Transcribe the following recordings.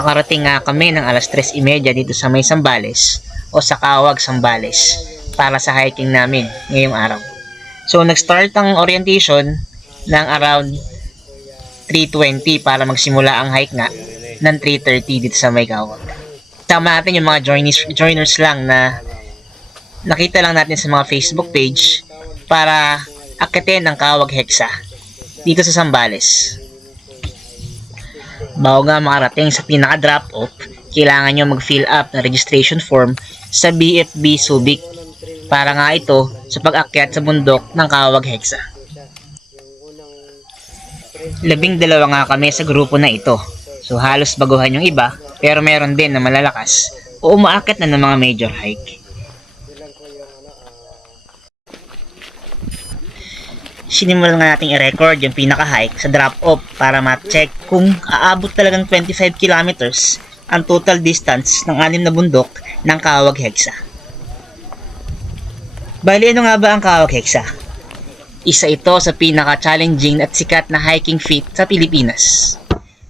Nakarating nga kami ng alas 3:30 dito sa may Zambales o sa Kawag, Zambales para sa hiking namin ngayong araw. So nag-start ang orientation ng around 3:20 para magsimula ang hike nga ng 3:30 dito sa may Kawag. Tama natin yung mga joiners lang na nakita lang natin sa mga Facebook page para akitin ang Kawag Hexa dito sa Zambales. Bago nga makarating sa pinaka-drop off, kailangan nyo mag-fill up ng registration form sa BFB Subic para nga ito sa pag-akyat sa bundok ng Kawag Hexa. 12 nga kami sa grupo na ito. So halos baguhan yung iba, pero meron din na malalakas o umaakyat na ng mga major hike. Sinimulan nga natin i-record yung pinaka-hike sa drop-off para ma-check kung aabot talagang 25 kilometers ang total distance ng 6 na bundok ng Kawag Hexa. Bali, ano nga ba ang Kawag Hexa? Isa ito sa pinaka-challenging at sikat na hiking feat sa Pilipinas.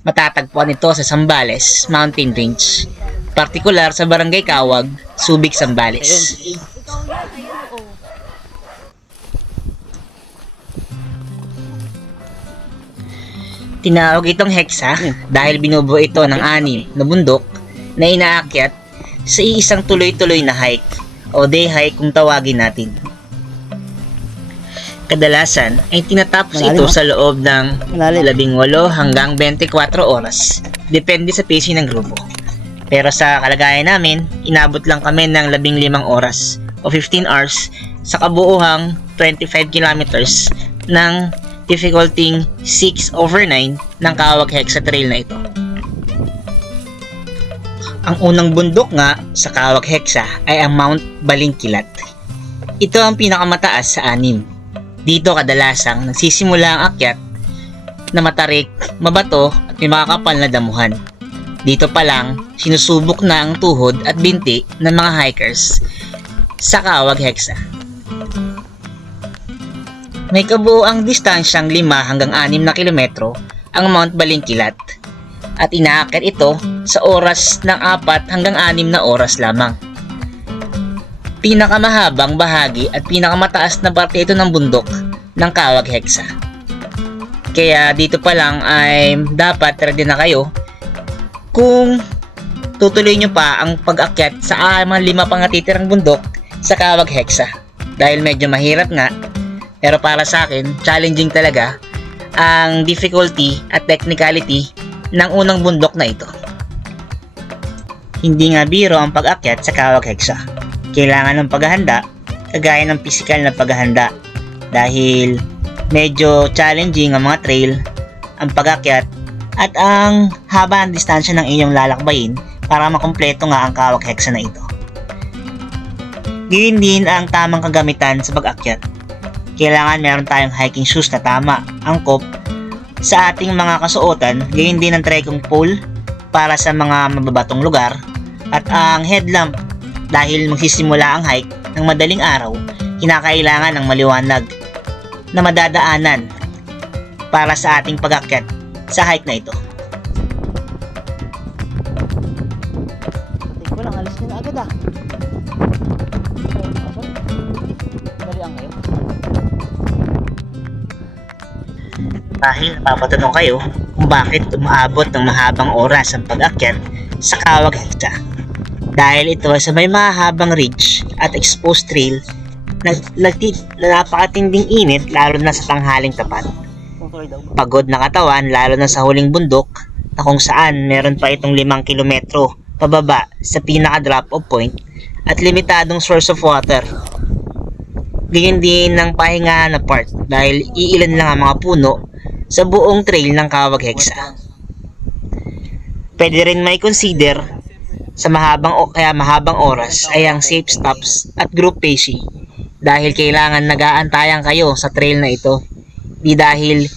Matatagpuan ito sa Zambales Mountain Range, partikular sa Barangay Kawag, Subic, Zambales. Tinawag itong Hexa dahil binubuo ito ng 6 na bundok na inaakyat sa iisang tuloy-tuloy na hike o day hike kung tawagin natin. Kadalasan ay tinatapos ito sa loob ng 18 hanggang 24 oras, depende sa pacing ng grupo. Pero sa kalagayan namin, inabot lang kami ng 15 oras o 15 hours sa kabuuhang 25 kilometers ng difficulty 6/9 ng Kawag Hexa Trail na ito. Ang unang bundok nga sa Kawag Hexa ay ang Mount Balingkilat. Ito ang pinakamataas sa 6. Dito kadalasang nagsisimula ang akyat na matarik, mabato at may makakapal na damuhan. Dito pa lang sinusubok na ang tuhod at binti ng mga hikers sa Kawag Hexa. May kabuoang distansyang 5 hanggang 6 na kilometro ang Mount Balingkilat at inaakyat ito sa oras ng 4 hanggang 6 na oras lamang. Pinakamahabang bahagi at pinakamataas na parte ito ng bundok ng Kawag Hexa. Kaya dito pa lang ay dapat ready na kayo kung tutuloy nyo pa ang pag-akyat sa 5 pang natitirang bundok sa Kawag Hexa. Dahil medyo mahirap nga, pero para sa akin, challenging talaga ang difficulty at technicality ng unang bundok na ito. Hindi nga biro ang pag-akyat sa Kawag Hexa. Kailangan ng paghahanda, kagaya ng physical na paghahanda. Dahil medyo challenging ang mga trail, ang pag-akyat, at ang haba ng distansya ng iyong lalakbayin para makumpleto nga ang Kawag Hexa na ito. Gayun din ang tamang kagamitan sa pag-akyat. Kailangan meron tayong hiking shoes na tama, angkop sa ating mga kasuotan, gayon din ang trekking pole para sa mga mababatong lugar, at ang headlamp dahil magsisimula ang hike ng madaling araw, kinakailangan ng maliwanag na madadaanan para sa ating pag-akyat sa hike na ito. Tingko lang, alis na agad ah. Balian kayo. Dahil napapatanong kayo kung bakit umaabot ng mahabang oras ang pag-akyat sa Kawag Hexa. Dahil ito sa may mahabang ridge at exposed trail na napakatinding init lalo na sa tanghaling tapat. Pagod na katawan lalo na sa huling bundok na kung saan meron pa itong 5 kilometro pababa sa pinaka-drop-off point at limitadong source of water. Ganyan din ng pahinga na part dahil iilan lang ang mga puno sa buong trail ng Kawag Hexa. Pwede rin may consider sa mahabang oras ay ang safe stops at group pacing dahil kailangan nag-aantayan kayo sa trail na ito. Di dahil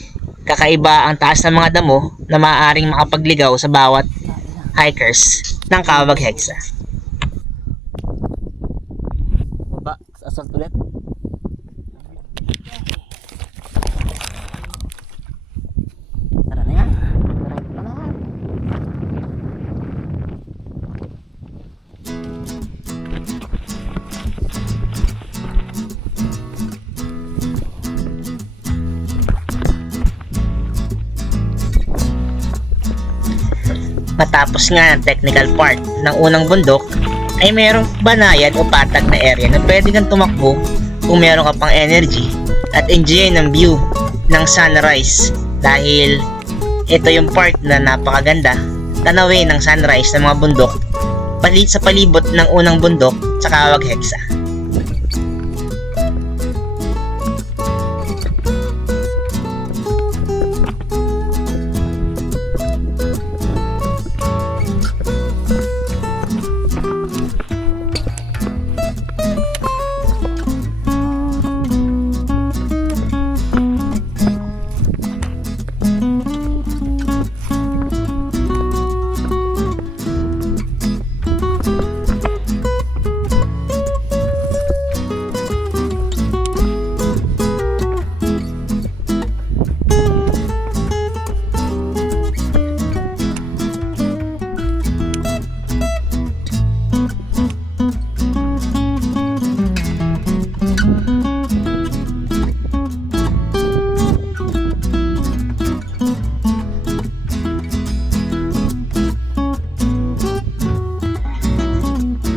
kakaiba ang taas ng mga damo na maaaring makapagligaw sa bawat hikers ng Kawag Hexa. Baba, assault ulit. Matapos nga ang technical part ng unang bundok, ay mayroong banayad o patag na area na pwede kang tumakbo kung meron ka pang energy at enjoy ng view ng sunrise, dahil ito yung part na napakaganda tanawin ng sunrise ng mga bundok sa palibot ng unang bundok sa Kawag Hexa.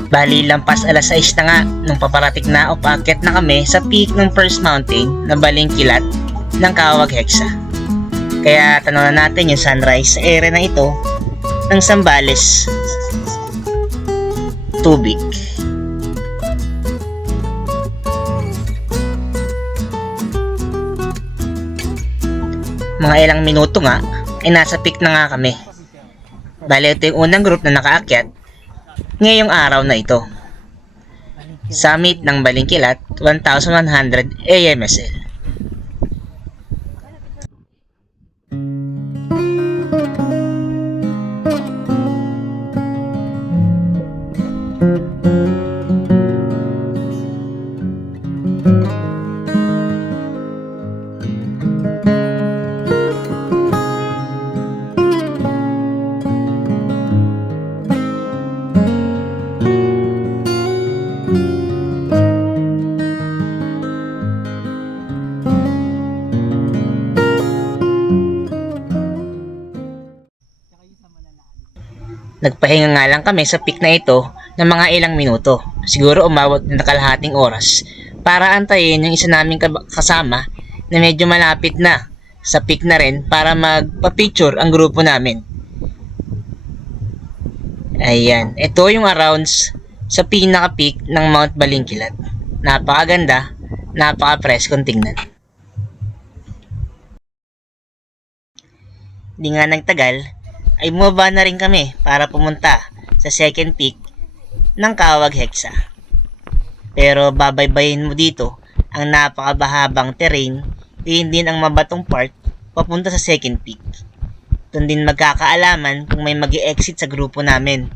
Bali, lampas alas 6 na nga nung paparating na o paakyat na kami sa peak ng first mountain na Balingkilat ng Kawag Hexa. Kaya tanaw na natin yung sunrise sa area na ito ng Zambales tubig. Mga ilang minuto nga ay nasa peak na nga kami. Bali, ito yung unang group na nakaakyat ngayong araw na ito. Summit ng Balingkilat, 1,100 AMSL. Nagpahinga nga lang kami sa peak na ito ng mga ilang minuto. Siguro umabot ng kalahating oras para antayin yung isa naming kasama na medyo malapit na sa peak na rin para magpa-picture ang grupo namin. Ayan, ito yung arounds sa pinaka-peak ng Mount Balingkilat. Napakaganda, napaka-preskong tingnan. Di nga nagtagal ay bumaba na rin kami para pumunta sa second peak ng Kawag Hexa. Pero babaybayin mo dito ang napakabahabang terrain, yun din ang mabatong part papunta sa second peak. Doon din magkakaalaman kung may mag-i-exit sa grupo namin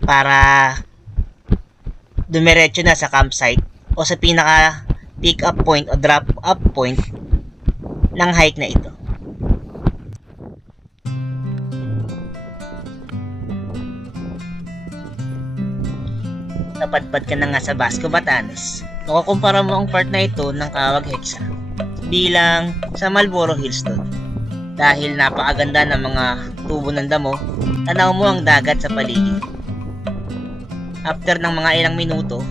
para dumiretso na sa campsite o sa pinaka pick up point o drop up point ng hike na ito. Napadpad ka na nga sa Basco, Batanes. Makukumpara mo ang part na ito ng Kawag Hexa bilang sa Marlboro Hills doon. Dahil napakaganda ng mga tubo ng damo, tanaw mo ang dagat sa paligid. After ng mga ilang minuto,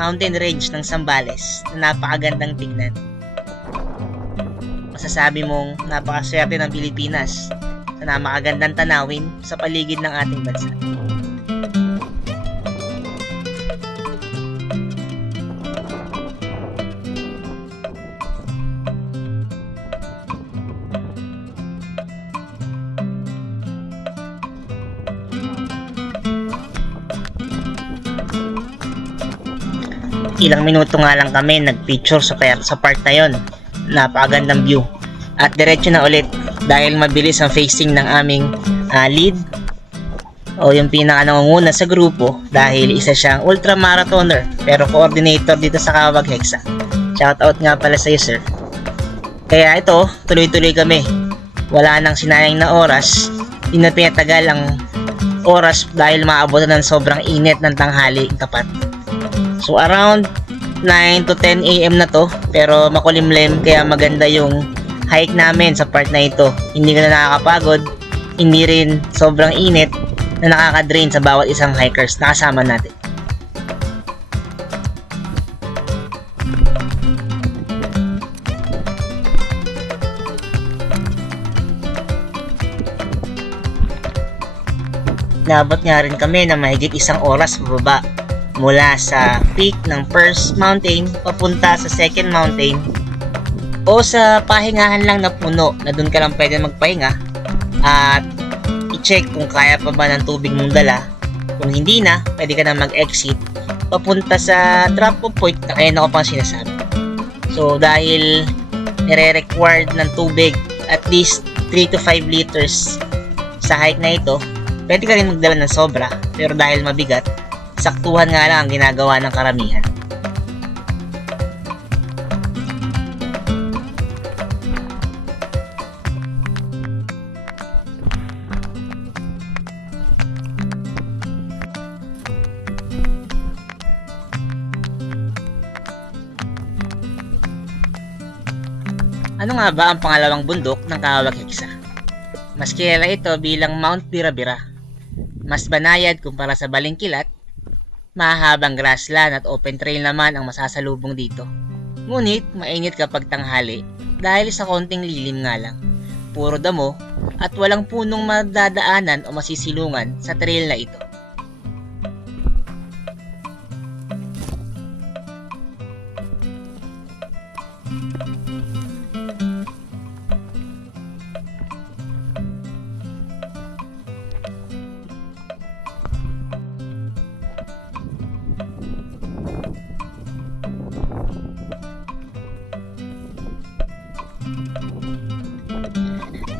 mountain range ng Zambales na napakagandang tignan. Masasabi mong napakaswerte ng Pilipinas sa napakagandang tanawin sa paligid ng ating bansa. Ilang minuto nga lang kami nagpicture sa part na yon. Napakagandang view. At diretso na ulit dahil mabilis ang facing ng aming lead o yung pinaka-nangunguna sa grupo, dahil isa siyang ultramarathoner pero coordinator dito sa Kawag Hexa. Shoutout nga pala sa iyo, sir. Kaya ito, tuloy-tuloy kami. Wala nang sinayang na oras. Hindi na pinatagal ang oras dahil maabutan ng sobrang init ng tanghali tapat. So around 9 to 10 AM na to, pero makulimlim kaya maganda yung hike namin sa part na ito. Hindi ka na nakakapagod hindi rin sobrang init na nakaka-drain sa bawat isang hikers na kasama natin. Naabot nga rin kami na mahigit 1 oras pababa mula sa peak ng first mountain papunta sa second mountain o sa pahingahan lang na puno na dun ka lang pwede magpahinga at i-check kung kaya pa ba ng tubig mong dala. Kung hindi na, pwede ka na mag-exit papunta sa drop-off point na kaya na ko pang sinasabi. So dahil nire-required ng tubig at least 3 to 5 liters sa hike na ito, pwede ka rin magdala ng sobra, pero dahil mabigat, saktuhan nga lang ang ginagawa ng karamihan. Ano nga ba ang pangalawang bundok ng Kaawag Heksa? Mas kilala ito bilang Mount Birabira. Mas banayad kumpara sa Balingkilat, mahabang grassland at open trail naman ang masasalubong dito. Ngunit mainit kapag tanghali dahil sa konting lilim nga lang. Puro damo at walang punong madadaanan o masisilungan sa trail na ito.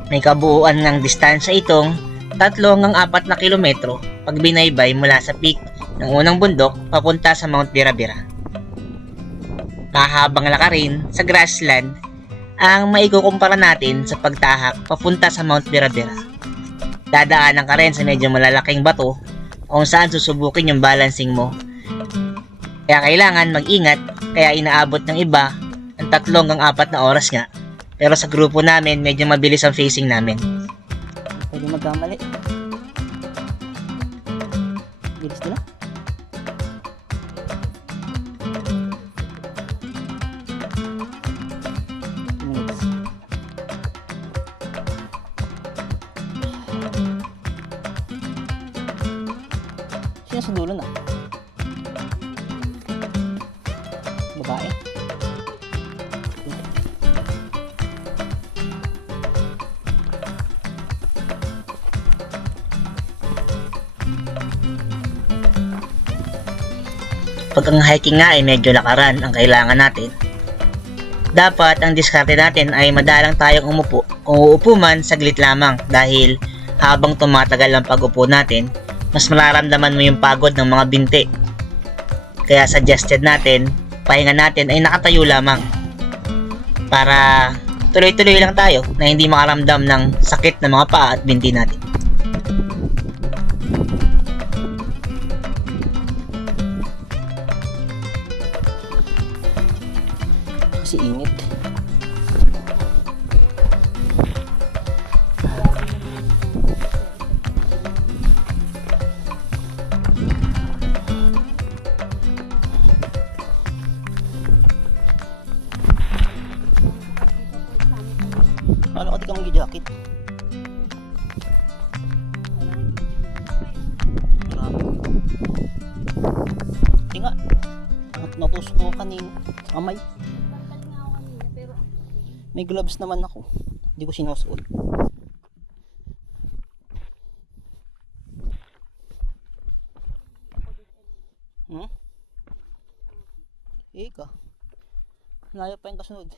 May kabuuan ng distansya itong 3 hanggang 4 na kilometro pag binaybay mula sa peak ng unang bundok papunta sa Mount Birabira. Mahabang lakarin sa grassland ang maikukumpara natin sa pagtahak papunta sa Mount Birabira. Dadaanan ka rin sa medyo malalaking bato kung saan susubukin yung balancing mo. Kaya kailangan mag-ingat, kaya inaabot ng iba ng 3 hanggang 4 na oras nga. Pero sa grupo namin, medyo mabilis ang facing namin. Pwede magkamali. Bilis nila. Minutes. Sino sa dulo na? Babae. Pag ang hiking nga ay medyo lakaran ang kailangan natin, dapat ang diskarte natin ay madalang tayong umupo. Kung uupo man, saglit lamang dahil habang tumatagal ang pag-upo natin, mas mararamdaman mo yung pagod ng mga binti. Kaya suggested natin, pahinga natin ay nakatayo lamang para tuloy-tuloy lang tayo na hindi makaramdam ng sakit ng mga paa at binti natin. Kasi init. Ano ka di ka mag-jacket? Tinga. Natusok ko kanina. Amay. May gloves naman ako. Hindi ko sinusuot. Ika. Layo pa yung kasunod.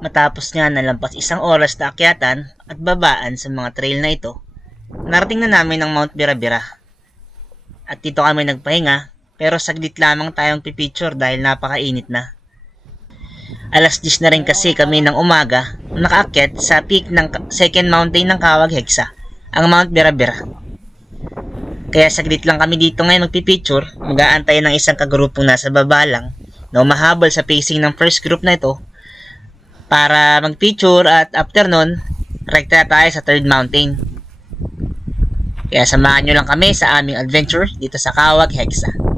Matapos nga nalampas 1 oras na akyatan at babaan sa mga trail na ito, narating na namin ang Mount Birabira. At dito kami nagpahinga, pero saglit lamang tayong pipicture dahil napakainit na. Alas 10 na rin kasi kami ng umaga nakaakyat sa peak ng second mountain ng Kawag Heksa, ang Mount Birabira. Kaya saglit lang kami dito ngayon magpipicture, mag-aantay ng isang kagrupong nasa baba lang na umahabol sa pacing ng first group na ito para magpicture at after nun, rekta tayo sa third mountain. Kaya samahan nyo lang kami sa aming adventure dito sa Kawag Heksa.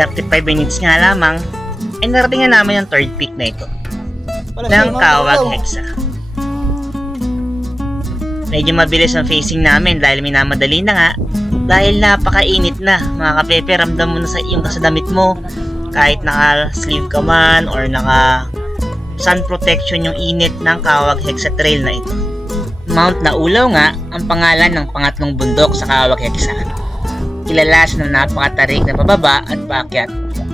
"35 minutes nga lamang, ay narating na namin ang third peak na ito, ng Kawag Heksa. Medyo mabilis ang facing namin dahil minamadali na nga, dahil napakainit na. Mga kapepe, ramdam mo na sa iyong kasadamit mo, kahit naka-sleeve ka man or naka-sun protection yung init ng Kawag Heksa trail na ito. Mount Naulaw nga ang pangalan ng pangatlong bundok sa Kawag Heksa. Kilala sa napakatarik na pababa at paakyat.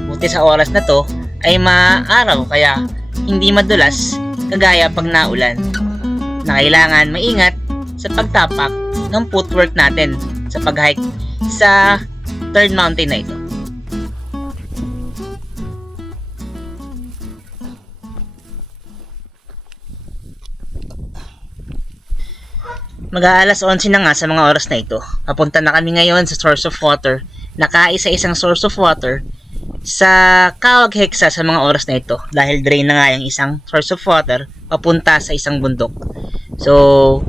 Buti sa oras na to ay maaraw kaya hindi madulas kagaya pag naulan, na kailangan maingat sa pagtapak ng footwork natin sa pag-hike sa third mountain na ito. Mag-aalas 11 na nga sa mga oras na ito. Papunta na kami ngayon sa source of water. Nakaisa-isang source of water sa Kawag Heksa sa mga oras na ito. Dahil drain na nga yung isang source of water papunta sa isang bundok. So,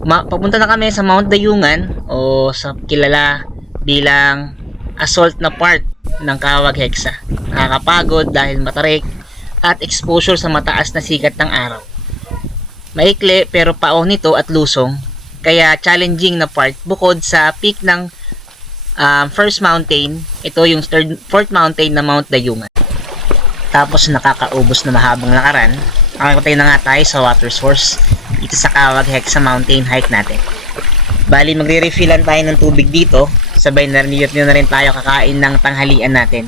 papunta na kami sa Mount Dayungan o sa kilala bilang assault na part ng Kawag Heksa. Nakakapagod dahil matarik at exposure sa mataas na sikat ng araw. Maikli pero paong nito at lusong, kaya challenging na part bukod sa peak ng first mountain. Ito yung fourth mountain na Mount Dayungan. Tapos nakakaubos na mahabang lakaran, nakakatay na nga tayo sa water source dito sa Kawag Heksa mountain hike natin. Bali magre-refillan tayo ng tubig dito, sabay na rin tayo kakain ng tanghalian natin.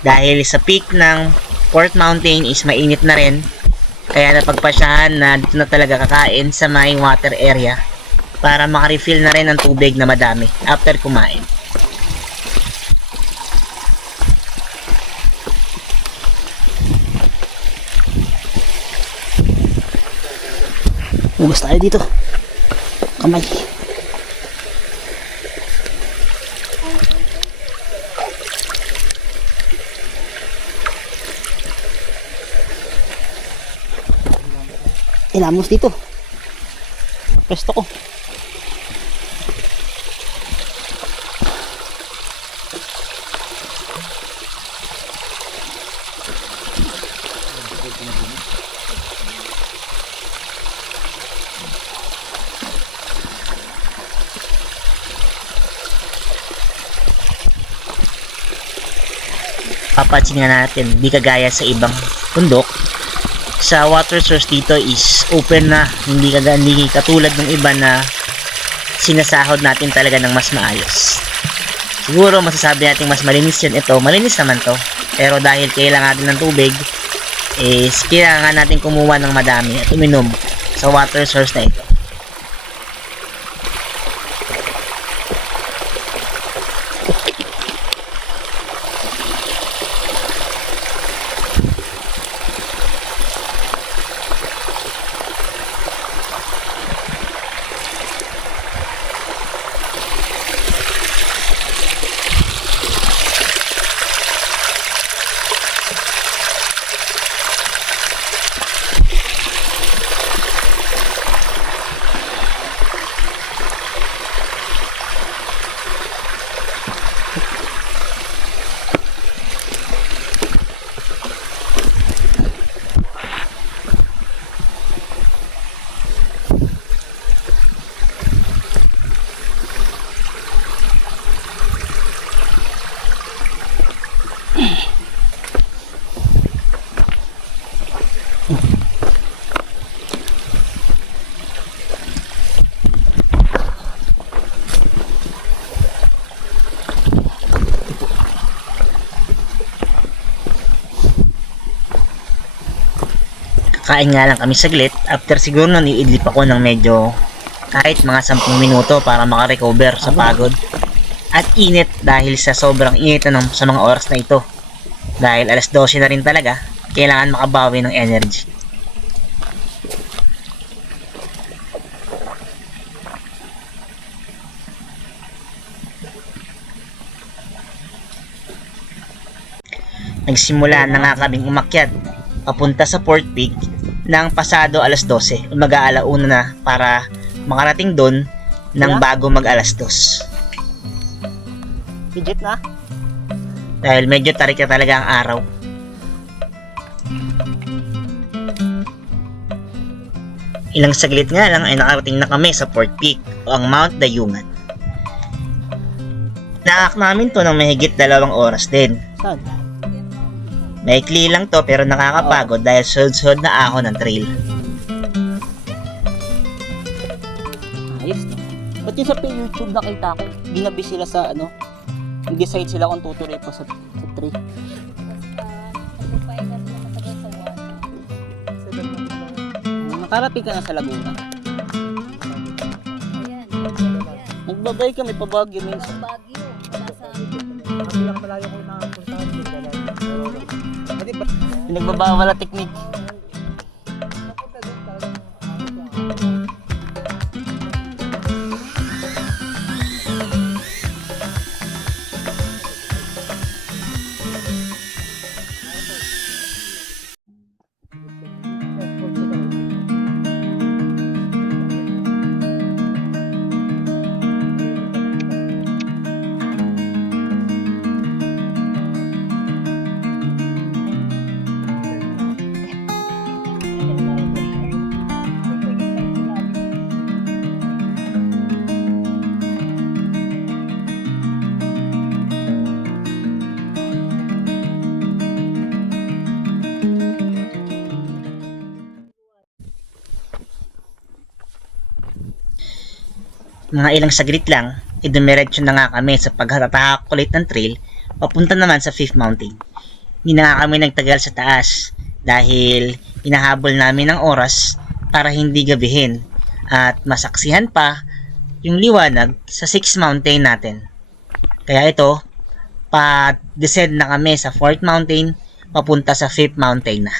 Dahil sa peak ng fourth mountain is mainit na rin, kaya napagpasyahan na dito na talaga kakain sa may water area para makarefill na rin ng tubig na madami after kumain. Hugas tayo dito. Kamay. Ilamos dito. Presto ko. Papansin nga natin, di kagaya sa ibang bundok, sa water source dito is open na, hindi katulad ng iba na sinasahod natin talaga ng mas maayos. Siguro masasabi natin mas malinis yun. Ito, malinis naman to, pero dahil kailangan natin ng tubig is kailangan natin kumuha ng madami at uminom sa water source na ito. Kain nga lang kami saglit. After siguro nun, iidlip ako ng medyo kahit mga 10 minuto para makarecover sa pagod. At init dahil sa sobrang init na sa mga oras na ito. Dahil alas 12 na rin talaga, kailangan makabawi ng energy. Nagsimula na nga kaming umakyat papunta sa Fort Peak ng pasado alas 12 o mag-aalauna na para makarating doon ng bago mag alas 2. Legit na? Dahil medyo tarik na talaga ang araw. Ilang saglit nga lang ay nakarating na kami sa Fort Peak o ang Mount Dayungan. Naak namin to ng mahigit 2 oras din. Saan? Maikli lang to pero nakakapagod dahil sunod-sunod na ako ng trail. Ayos na. Ba't yung sa YouTube nakita ko, ginabi sila sa ano, nag-decide sila kung tutuloy pa sa tree. Nakarating ka na sa Laguna. Nagbabay kami pa Baguio minsan. Malayo ko na puntahan din dala. Pinagbabawal na technique. Mga ilang saglit lang, idumiretso na nga kami sa paghatatahak ulit ng trail papunta naman sa Fifth Mountain. Hindi na nga kami nagtagal sa taas dahil hinahabol namin ang oras para hindi gabihin at masaksihan pa yung liwanag sa Sixth Mountain natin. Kaya ito, pa-descend na kami sa Fourth Mountain papunta sa Fifth Mountain na.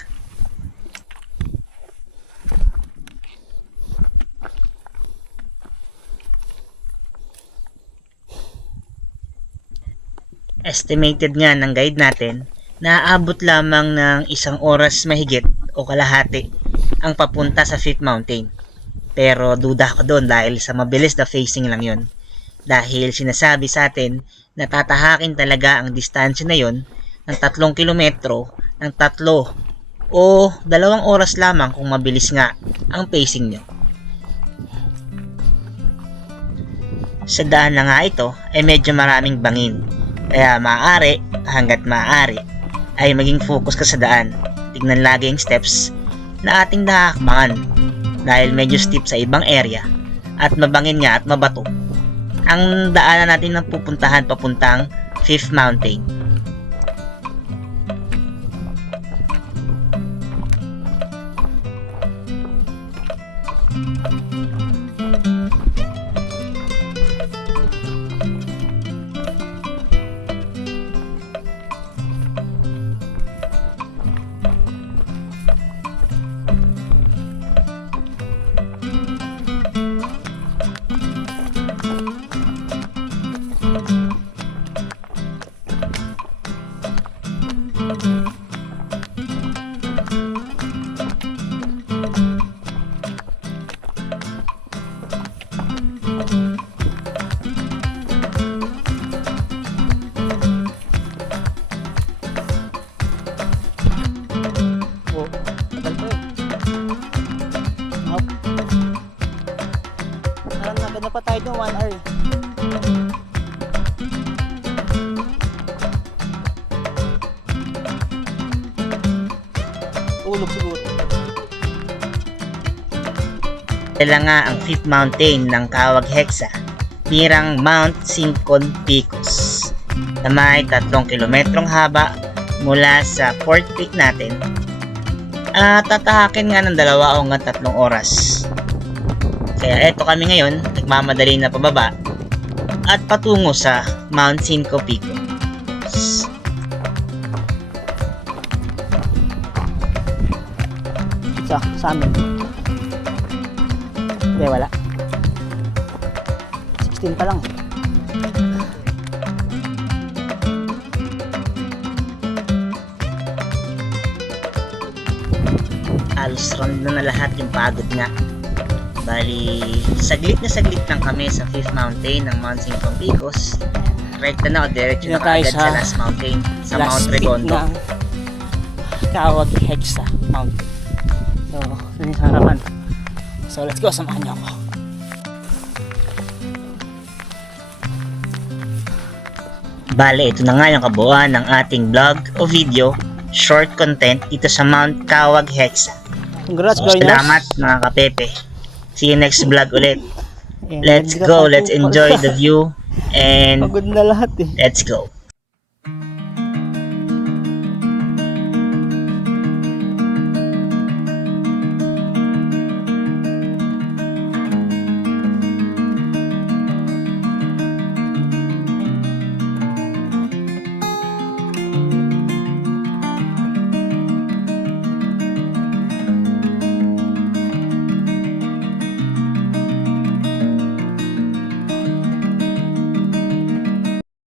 Estimated nga ng guide natin na aabot lamang ng 1 oras mahigit o kalahati ang papunta sa Fifth Mountain. Pero duda ako doon dahil sa mabilis na facing lang yon. Dahil sinasabi sa atin na tatahakin talaga ang distansya na yon ng 3 kilometro ng 3 o 2 oras lamang kung mabilis nga ang pacing nyo. Sa daan na nga ito ay medyo maraming bangin. Kaya maaari, hanggat maaari, ay maging focus ka sa daan. Tignan lagi yung steps na ating nahakbangan dahil medyo steep sa ibang area at mabangin nga at mabato ang daanan natin na pupuntahan papuntang Fifth Mountain. Naganda pa tayo ng 1 hour. Ulog siguro. Dala nga ang fifth mountain ng Kawag Hexa, mirang Mount Sincon Picos, na may 3 kilometrong haba mula sa fourth peak natin. At tatahakin nga ng 2 o hanggang 3 oras. Kaya eto kami ngayon, nagmamadali na pababa at patungo sa Mount Cinco Picos. Sa amin. Hindi, wala. 16 pa lang. Halos round na lahat yung pagod nga. Bali, saglit lang kami sa 5th mountain ng Mount Cinco Picos. Rekta na o diretso na Dito tayo kaagad sa sa last mountain, sa Mount Redondo. ng Kawag Hexa Mountain. So, dun yung harapan. So, let's go. Samahan niyo ako. Bale, ito na nga yung kabuuan ng ating vlog o video, short content dito sa Mount Kawag Hexa. Congrats, So, Gloiners. salamat mga kapepe. See you next vlog ulit. Ayan, Let's nagbigat go, ang let's kupal. enjoy the view and Pagod na lahat eh. let's go.